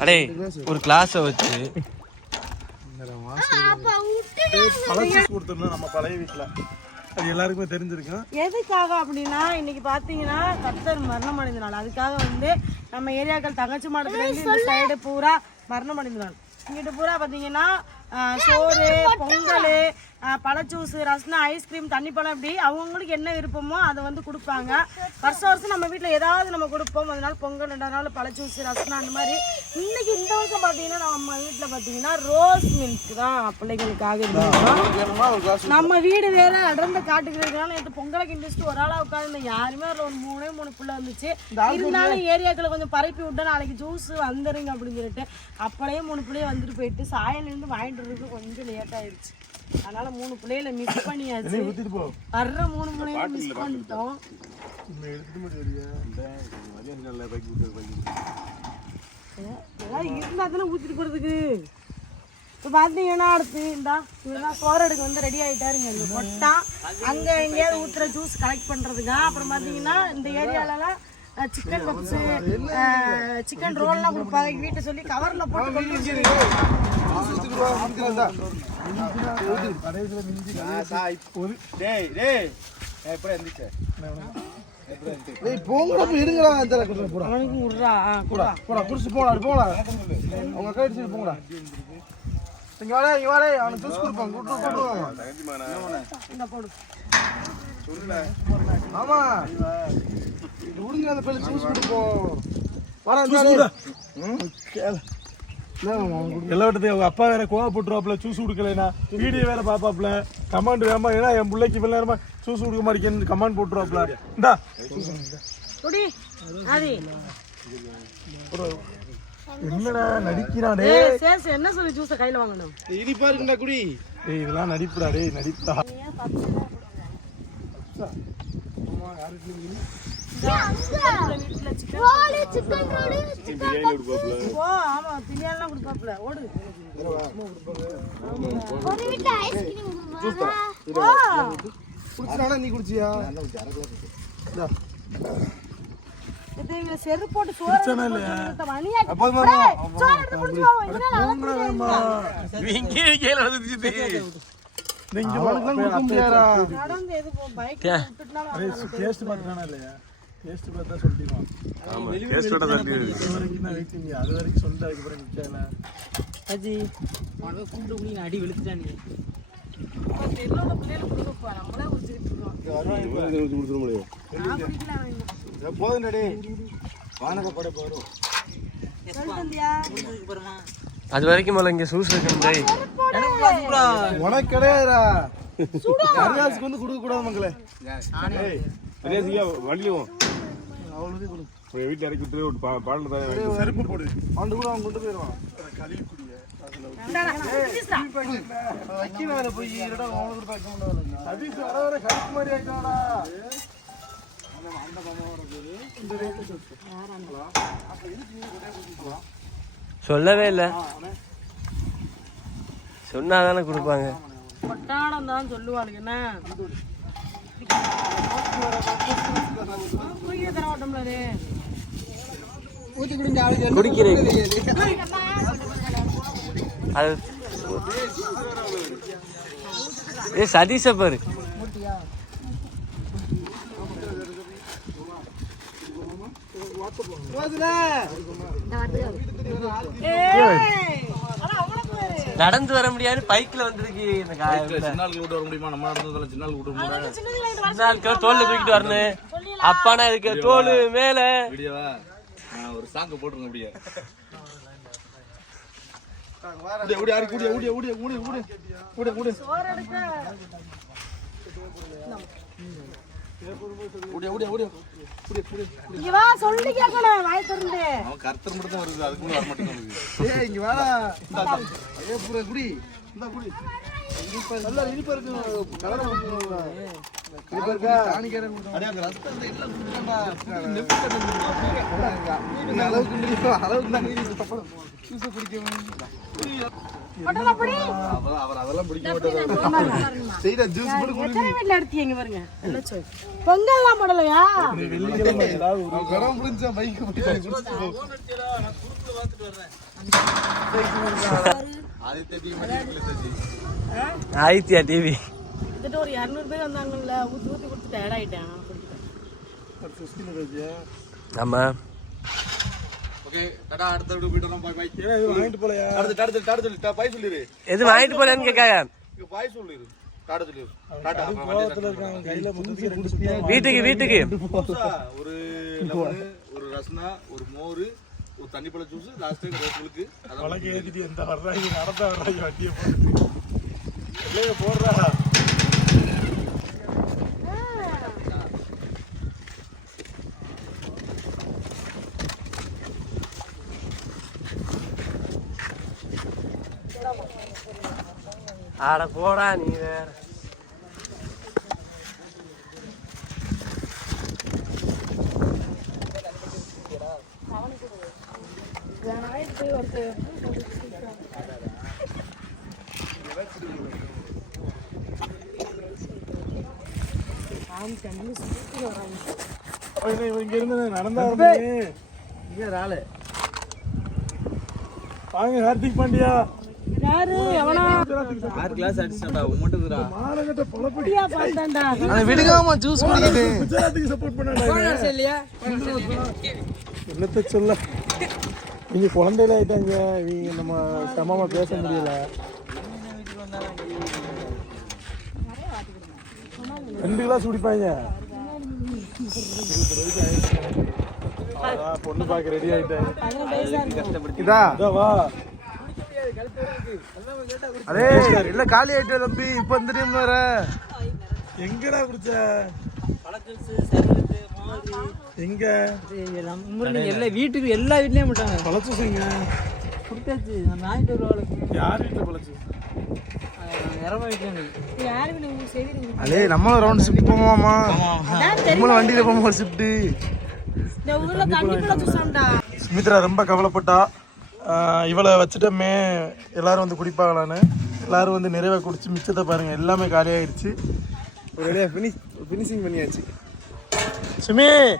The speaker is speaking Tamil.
அடே ஒரு கிளாஸை வச்சு கொடுத்துருந்தோம் நம்ம பழைய வீட்டில் அது எல்லாருக்குமே தெரிஞ்சிருக்கும். எதுக்காக அப்படின்னா இன்னைக்கு பாத்தீங்கன்னா கர்த்தர் மரணம் அடைந்த நாள். அதுக்காக வந்து நம்ம ஏரியாக்கள் தங்கச்சி மாடத்துல இருந்து இந்த சைடு பூரா மரணம் அடைந்த நாள். இங்கிட்டு பூரா பாத்தீங்கன்னா ஆஹ், சோறு பொங்கல் பழச்சூஸ் ரசனா ஐஸ்கிரீம் தண்ணி பழம் இப்படி அவங்களுக்கு என்ன விருப்பமோ அதை வந்து கொடுப்பாங்க. வருஷம் வருஷம் நம்ம வீட்டில் ஏதாவது நம்ம கொடுப்போம். அதனால பொங்கல் ரெண்டு நாள் பழச்சூஸ் ரசனா அந்த மாதிரி. இன்னைக்கு இந்த வருஷம் பார்த்தீங்கன்னா நம்ம வீட்டில் பார்த்தீங்கன்னா ரோஸ் மில்க் தான் பிள்ளைங்களுக்காக நம்ம வீடு வேற அடர்ந்த காட்டுக்கு இருக்கிறனால நேற்று பொங்கலை கிண்டிச்சுட்டு ஒரு ஆளாக உட்காந்து யாருமே ஒரு ஒரு மூணே மூணு புள்ள வந்துச்சு இருந்தாலும் ஏரியாக்களை கொஞ்சம் பரப்பி விட்டா நாளைக்கு ஜூஸ் வந்துருங்க அப்படின்னு சொல்லிட்டு அப்பளையும் மூணு பிள்ளையும் வந்துட்டு போயிட்டு சாயலேருந்து வாங்கிட்டு வரதுக்கு கொஞ்சம் லேட் ஆயிடுச்சு. அதனால மூணு பிள்ளைகளை மிஸ் பண்ணியாச்சு. ஊற்றிட்டு போ. வர்ற மூணு பிள்ளைகளை மிஸ் பண்ணிட்டோம். இன்னும் எடுத்துட்டு மட்டும் வரியா மதியம் நல்ல பைக் விட்டு பைக் ஏதாவது இருந்தா தானே ஊற்றிட்டு போகிறதுக்கு இப்போ பார்த்தீங்கன்னா அடுத்து? இந்தா இவெல்லாம் சோறடுக்கு வந்து ரெடி ஆகிட்டாருங்க இந்த கொட்டா அங்கே எங்கேயாவது ஊற்றுற ஜூஸ் கலெக்ட் பண்ணுறதுக்கு அப்புறம் பார்த்தீங்கன்னா இந்த ஏரியாலலாம் சிக்கன் பப்ஸு சிக்கன் ரோல்லாம் கொடுப்பாங்க. வீட்டை சொல்லி கவரில் போட்டு கொண்டு வந்து டேய் டேய் எப்படி இருந்துச்சு போங்கடா இருங்கடா அந்த போடா அவனுக்கு விட்றா ஆ கூடா போடா குடிச்சு போடா போடா அவங்க அக்கா அடிச்சுட்டு போங்கடா இங்க வாடா இங்க வாடா அவனுக்கு ஜூஸ் கொடுப்பாங்க கூட்டு கூட்டு ஆமா. இது விடுங்க அந்த பேர்ல ஜூஸ் கொடுப்போம் வாடா எல்லாவட்டத்தையும் அவங்க அப்பா வேற கோவப்பட்டுருவாப்ல ஜூஸ் கொடுக்கலனா வீடியோ வேற பாப்பாப்ல கமாண்ட் வேமா ஏன்னா என் பிள்ளைக்கு இவ்வளவு நேரமா ஜூஸ் கொடுக்க மாட்டேங்குன்னு கமாண்ட் போட்டுருவாப்ல இந்தா. என்னடா சேஸ் என்ன சொல்லி ஜூஸை கையில் வாங்கணும்? இனிப்பா இருக்குண்டா குடி. டேய் இதெல்லாம் நடிப்புடா டேய் நடிப்புடா. ஓ ஆமா கொடுப்பாப்புல நீ குடிச்சியா இது போட்டு நீங்க டேஸ்ட் பார்த்தா சொல்லிடுவான். ஆமா அது வரைக்கும் தான் வெயிட்டிங் அது வரைக்கும் சொல்லிட்டு நிற்கல அஜி உனக்கு கூப்பிட்டு குடி அடி வெளுத்துட்டானே தெருவில் பிள்ளைகள் கொடுக்கப்பா நம்மளே குடிச்சிட்டு இருக்கோம். போதும் வானக பட போறோம்? அது வரைக்கும் மேல இங்க சூஸ் டேய். உனக்கு கிடையாதுடா. அரியாசுக்கு வந்து கொடுக்க கூடாது மக்களே வண்டியும் அவ்வளோதையும் கொடு வீட்டில் இறக்கி விட்டு ஒரு பா- பாட்டில் தான் செருப்பு போடு. அவன் கூட அவன் கொண்டு போயிடுவான் போய். முடியாது. சதீஷ் வர வர மாதிரி ஆயிட்டாடா சொல்லவே இல்ல. சொன்னாதானே கொடுப்பாங்க. கொட்டாடம் தான் சொல்லுவாளுங்க என்ன குடிக்க தர மாட்டோம்ல அது குடிக்கிறேன் அது ஏ சதீஷ பாரு. வேறு. நடந்து வர முடியாது பைக்ல வந்திருக்கு இந்த சின்ன விட்டு வர முடியுமா? நம்ம நடந்ததில்ல சின்ன இந்த ஆட்கள் தோல்ல தூக்கிட்டு வரணும். அப்பானா இதுக்கு தோல் மேல. வீடியோவா? ஒரு சாங்க போட்டுருங்க அப்படியே. ஓடி இங்க வா சொல்லி கேட்கணும் வாய் திறந்து. அவன் கருத்தர் மட்டும் தான் வருது அதுக்கு முன்னாடி வர மாட்டேங்குது. ஏய் இங்க வாடா. ஏ புற குடி. இந்த குடி. நல்லா இனிப்பா இருக்கு. கலர் இனிப்பா தான் ஜூஸை அவர் அதெல்லாம் பிடிக்க ஜூஸ் பொங்கல்லாம் போடலையா ஏதாவது ஒரு பைக் ஆயித்தியா டிவி. கிட்ட ஒரு இரநூறு பேர் வந்தாங்கல்ல ஊத்தி ஊத்தி கொடுத்து டயர்ட் ஆயிட்டேன் குடிக்கிறேன். ஆமா. ஓகே டாடா அடுத்த வீடு போயிட்டு வரோம். பாய் பாய் ஏன்னா இது வாங்கிட்டு போலையா? அடுத்து டாடா சொல்லு, டாடா சொல்லு. டா, பாய் சொல்லிரு. எது வாங்கிட்டு போலன்னு கேட்காங்க வீட்டுக்கு வீட்டுக்கு. ஒரு ஒரு ரஸ்னா ஒரு மோர் ஒரு தண்ணி பழ ஜூஸ் லாஸ்ட் டைம் ரோட்டுக்கு வழக்கு ஏத்திட்டு எந்த வர்றாங்க நடந்தா வர்றாங்க வண்டியை போடுறா. ஆட போடா நீ வேற இங்க இருந்து நடந்தா இருந்தீங்க வாங்க ஹார்திக் பாண்டியா விடுகாம ஜூஸ் குஜராத்துக்கு சப்போர்ட் பண்ணாங்க என்னத்த சொல்ல? நீங்க குழந்தையில ஆயிட்டாங்க. இவங்க நம்ம சமமா பேச முடியல. ரெண்டு கிளாஸ் குடிப்பாங்க. பொண்ணு பார்க்க ரெடி இதா இதோ வா. அதே இல்ல காலி ஆயிட்டு தம்பி இப்ப இந்த டைம் வர. எங்கடா குடிச்ச எங்க? எல்லா வீட்டுக்கு எல்லா வீட்லயும் விட்டாங்க பழச்சுங்க கொடுத்தாச்சு நான் வாங்கிட்டு வருவாளுக்கு யார் வீட்டுல பழச்சு? அலே நம்மளும் ரவுண்ட் ஷிஃப்ட் போவோமா நம்மளும் வண்டியில போவோம் ஒரு ஷிஃப்ட் சுமித்ரா ரொம்ப கவலைப்பட்டா. இவளை வச்சுட்டோமே எல்லாரும் வந்து குடிப்பாங்களான்னு. எல்லாரும் வந்து நிறைவா குடிச்சு மிச்சத்தை பாருங்க எல்லாமே காலியாயிருச்சு. ஒரு ஃபினிஷ் ஃபினிஷிங் பண்ணியாச்சு. சுமி!